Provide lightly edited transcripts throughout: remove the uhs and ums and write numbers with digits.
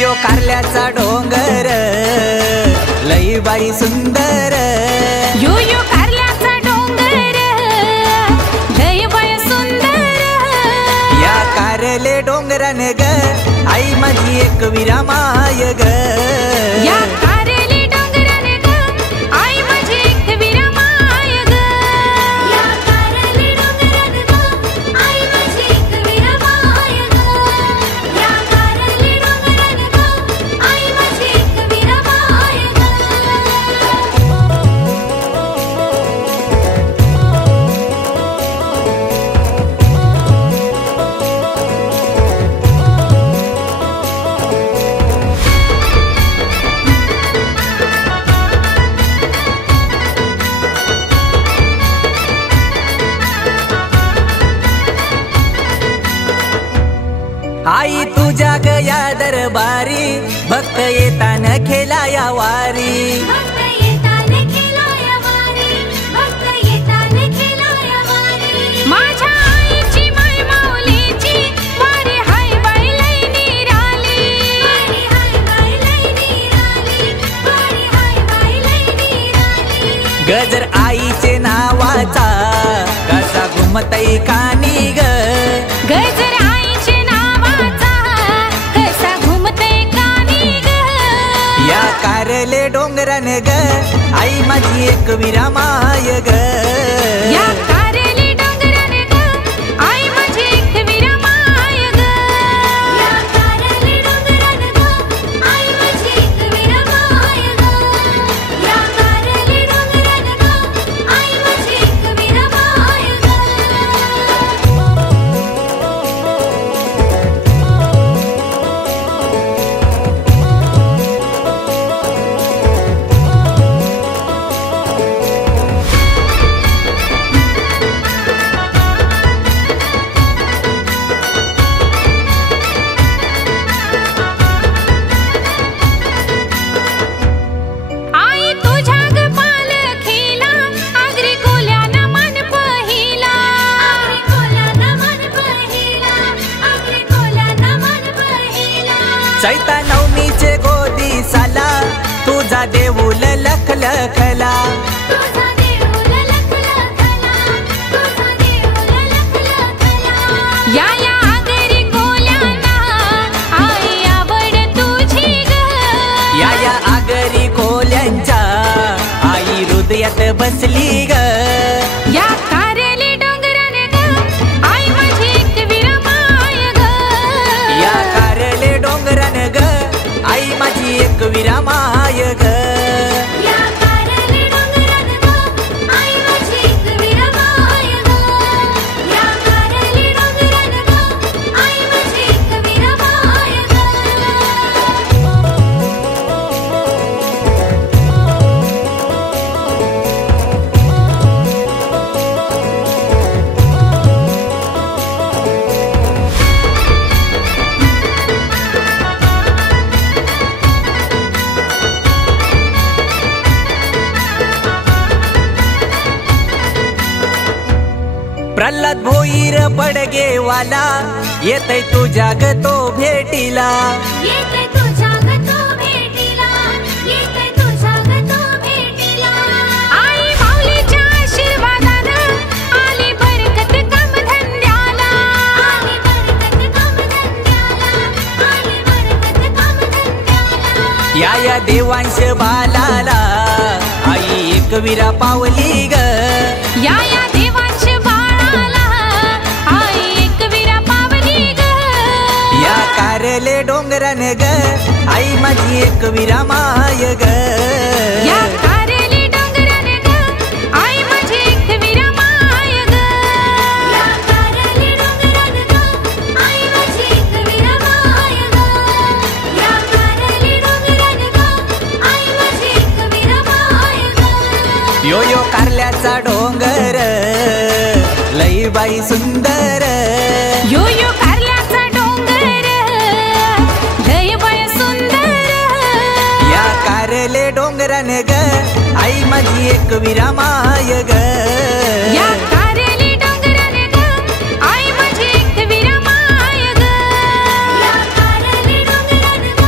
यो कारल्याचा डोंगर लई बाई सुंदर। यो कारल्याचा डोंगर लई बाई सुंदर। या कारले डोंगरान ग आई माझी एक विरा माय ग। या कारले डोंगरान ग आई माझी एक विरा माय ग। या कारले डोंगरान ग आई माझी एक विरा माय ग। या कारले डोंगरान ग आई माझी एक विरा माय ग। आई तुझ्या गया दरबारी भक्त येताना खेलाया वारी। भक्त येताना खेलाया वारी, भक्त येताना खेलाया वारी। माझ्या आईची माय माऊलीची वारी हाय बाई लई निराली। वारी हाय बाई लई निराली, वारी हाय बाई लई निराली। गजर आईचे नावाचा कसा घुमतई कानी ग। गजर आईचे नावाचा कसा घुमतय कानी ग। या कारले डोंगरान ग आई माझी एक विरा माय ग। या कारले डोंगरान ग आई माझी एक विरा माय ग। या कारले डोंगरान ग आई माझी एक विरा माय ग। या कारले डोंगरान ग आई माझी एक विरा माय ग। आई तुझ्या ग पालखीला आगरी कोल्यानं मन पहिला। आगरी कोल्यानं मन पहिला, आगरी कोल्यानं मन पहिला। चैता नवमीचे गोदी साला तुझा देऊल लखलखला। तुझा देऊळ लखलखला, तुझा देऊळ लखलखला। या आगरी कोल्याना आई आवड तुझी ग। या आगरी कोल्यांच्या आई हृदयात बसली ग। या कारले डोंगरान ग आई माझी एक विरा माय ग। या कारले डोंगरान ग आई माझी एक विरा माय ग। या कारले डोंगरान ग आई माझी एक विरा माय ग। या कारले डोंगरान ग आई माझी एक विरा माय ग। प्रल्हाद भोईर पडगेवाला येतय तुझ्या ग तो भेटीला। येतय तुझ्या ग तो भेटीला, येतय तुझ्या ग तो भेटीला। आई माऊलीच्या आशीर्वादानं आली बरकत कामधंद्याला। आली बरकत कामधंद्याला, आली बरकत कामधंद्याला। या देवांश बालाला आई एक विरा पावली ग। या देवांश बाळाला आई एक विरा पावली ग। या कारले डोंगरान ग आई माझी एक विरा माय ग। या कारले डोंगरान ग आई माझी एक विरा माय ग। या कारले डोंगरान ग आई माझी एक विरा माय ग। या कारले डोंगरान ग आई माझी एक विरा माय ग। यो कारल्याचा डोंगर लई बाई सुंदर। यो कारल्याचा डोंगर लय बाय सुंदर। या कारले डोंगरान ग आई माझी एक विरा माय ग। या कारले डोंगरान ग आई माझी एक विरा माय ग। या कारले डोंगरान ग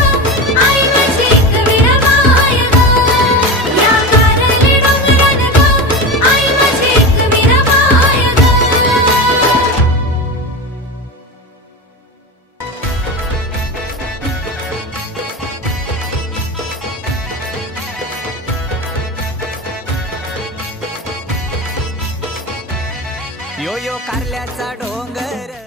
यो कारल्याचा डोंगर